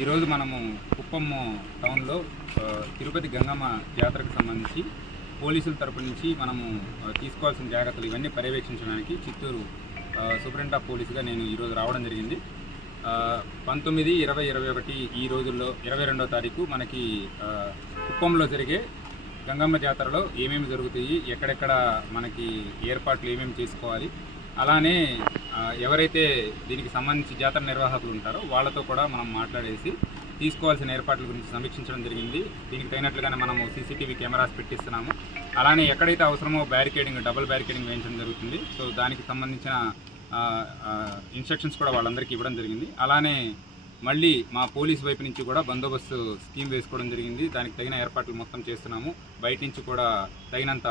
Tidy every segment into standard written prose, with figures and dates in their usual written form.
ఈరోజు మనము కుప్పం టౌన్లో తిరుపతి గంగమ్మ జాతరకు సంబంధించి పోలీసుల తరపు నుంచి మనము తీసుకోవాల్సిన జాగ్రత్తలు ఇవన్నీ పర్యవేక్షించడానికి చిత్తూరు సూపరింటెండెంట్ ఆఫ్ పోలీసుగా నేను ఈరోజు రావడం జరిగింది. 19, 20, 21 ఈ రోజుల్లో 22వ తారీఖు మనకి కుప్పంలో జరిగే గంగమ్మ జాతరలో ఏమేమి జరుగుతాయి, ఎక్కడెక్కడ మనకి ఏర్పాట్లు ఏమేమి చేసుకోవాలి, అలానే ఎవరైతే దీనికి సంబంధించి జాతర నిర్వాహకులు ఉంటారో వాళ్ళతో కూడా మనం మాట్లాడేసి తీసుకోవాల్సిన ఏర్పాట్ల గురించి సమీక్షించడం జరిగింది. దీనికి తగినట్లుగానే మనము సీసీటీవీ కెమెరాస్ పెట్టిస్తున్నాము. అలానే ఎక్కడైతే అవసరమో డబుల్ బ్యారికేడింగ్ వేయించడం జరుగుతుంది. సో దానికి సంబంధించిన ఇన్స్ట్రక్షన్స్ కూడా వాళ్ళందరికీ ఇవ్వడం జరిగింది. అలానే మళ్ళీ మా పోలీస్ వైపు నుంచి కూడా బందోబస్తు స్కీమ్ వేసుకోవడం జరిగింది. దానికి తగిన ఏర్పాట్లు మొత్తం చేస్తున్నాము. బయట నుంచి కూడా తగినంత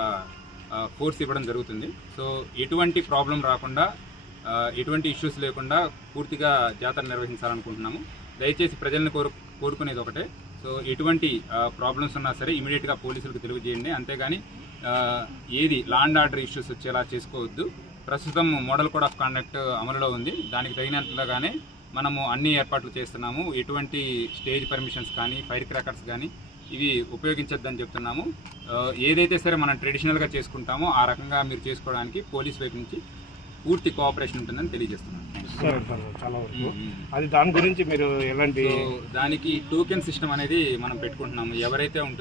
ఫోర్స్ ఇవ్వడం జరుగుతుంది. సో ఎటువంటి ప్రాబ్లం రాకుండా, ఎటువంటి ఇష్యూస్ లేకుండా పూర్తిగా జాతర నిర్వహించాలనుకుంటున్నాము. దయచేసి ప్రజలను కోరుకునేది ఒకటే, సో ఎటువంటి ప్రాబ్లమ్స్ ఉన్నా సరే ఇమీడియట్గా పోలీసులకు తెలియజేయండి. అంతేగాని ఏది లా అండ్ ఆర్డర్ ఇష్యూస్ వచ్చేలా చేసుకోవద్దు. ప్రస్తుతం మోడల్ కోడ్ ఆఫ్ కాండక్ట్ అమలులో ఉంది. దానికి తగినట్లుగానే మనము అన్ని ఏర్పాట్లు చేస్తున్నాము. ఎటువంటి స్టేజ్ పర్మిషన్స్ కానీ, ఫైర్ క్రాకర్స్ కానీ ఇవి ఉపయోగించొద్దని చెప్తున్నాము. ఏదైతే సరే మనం ట్రెడిషనల్గా చేసుకుంటామో ఆ రకంగా మీరు చేసుకోవడానికి పోలీస్ వైపు నుంచి పూర్తి కోఆపరేషన్ ఉంటుందని తెలియజేస్తున్నాను. అది దాని గురించి మీరు ఎలాంటి దానికి టోకెన్ సిస్టమ్ అనేది మనం పెట్టుకుంటున్నాము. ఎవరైతే ఉంటుందో